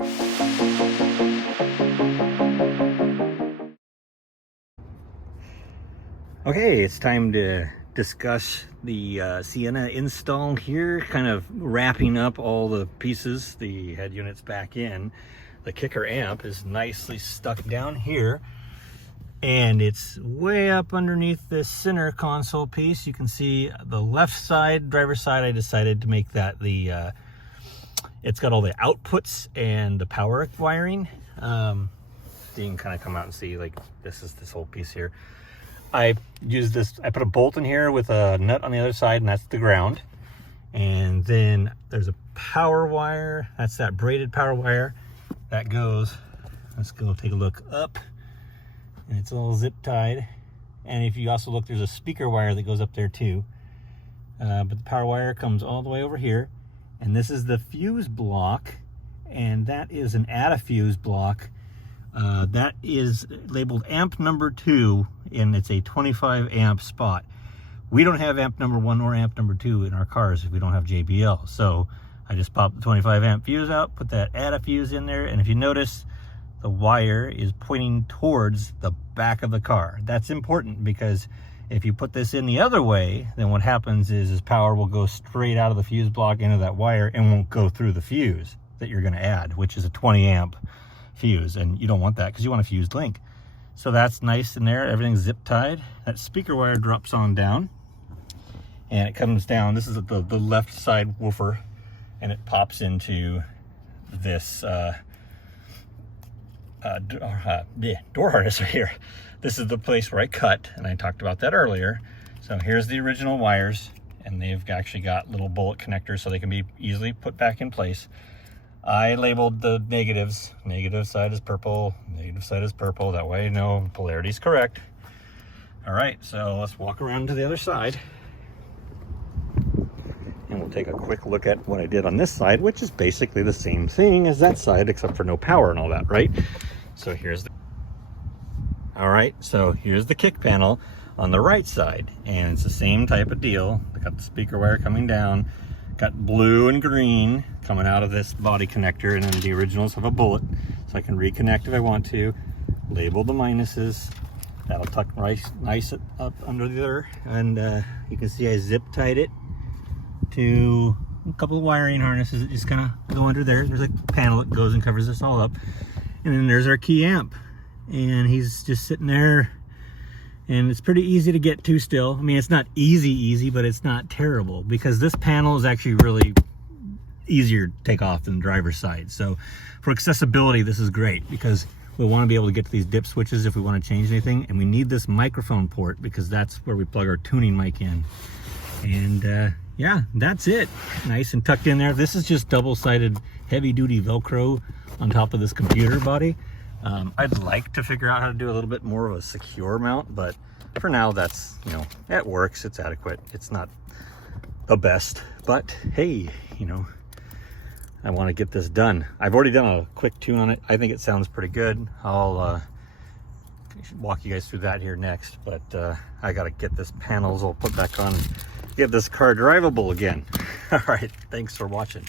Okay, it's time to discuss the Sienna install here, kind of wrapping up all the pieces, the head units back in. The kicker amp is nicely stuck down here, and it's way up underneath this center console piece. You can see the left side, driver's side, I decided to make that the, it's got all the outputs and the power wiring. So you can kind of come out and see, like, this is this whole piece here. I used this, I put a bolt in here with a nut on the other side, and that's the ground. And then there's a power wire, that's that braided power wire that goes, let's go take a look up, and it's all zip tied. And if you also look, there's a speaker wire that goes up there too. But the power wire comes all the way over here, and this is the fuse block, and that is an add fuse block. That is labeled amp number 2, and it's a 25 amp spot. We don't have amp number 1 or amp number 2 in our cars if we don't have JBL. So I just popped the 25 amp fuse out, put that add fuse in there, and if you notice, the wire is pointing towards the back of the car. That's important, because if you put this in the other way, then what happens is power will go straight out of the fuse block into that wire and won't go through the fuse that you're going to add, which is a 20 amp fuse, and you don't want that because you want a fused link. So that's nice in there, everything's zip tied. That speaker wire drops on down, and it comes down. This is the left side woofer, and it pops into this door harness right here. This is the place where I cut, and I talked about that earlier. So here's the original wires, and they've actually got little bullet connectors so they can be easily put back in place. I labeled the negatives. Negative side is purple, negative side is purple. That way I know polarity is correct. All right, so let's walk around to the other side, and we'll take a quick look at what I did on this side, which is basically the same thing as that side, except for no power and all that, right? So here's the, all right, so here's the kick panel on the right side, and it's the same type of deal. I got the speaker wire coming down, got blue and green coming out of this body connector, and then the originals have a bullet, so I can reconnect if I want to. Label the minuses. That'll tuck nice up under there, and you can see I zip tied it to a couple of wiring harnesses that just kind of go under there. There's a panel that goes and covers this all up, and then there's our key amp, and he's just sitting there, and it's pretty easy to get to still. I mean, it's not easy, but it's not terrible, because this panel is actually really easier to take off than the driver's side. So for accessibility, this is great, because we want to be able to get to these dip switches if we want to change anything, and we need this microphone port because that's where we plug our tuning mic in. And yeah, that's it. Nice and tucked in there. This is just double-sided heavy-duty Velcro on top of this computer body. I'd like to figure out how to do a little bit more of a secure mount, but for now, that's, you know, it works, it's adequate. It's not the best, but hey, you know, I want to get this done. I've already done a quick tune on it. I think it sounds pretty good. I'll walk you guys through that here next, but I got to get this panels all put back on and get this car drivable again. All right, thanks for watching.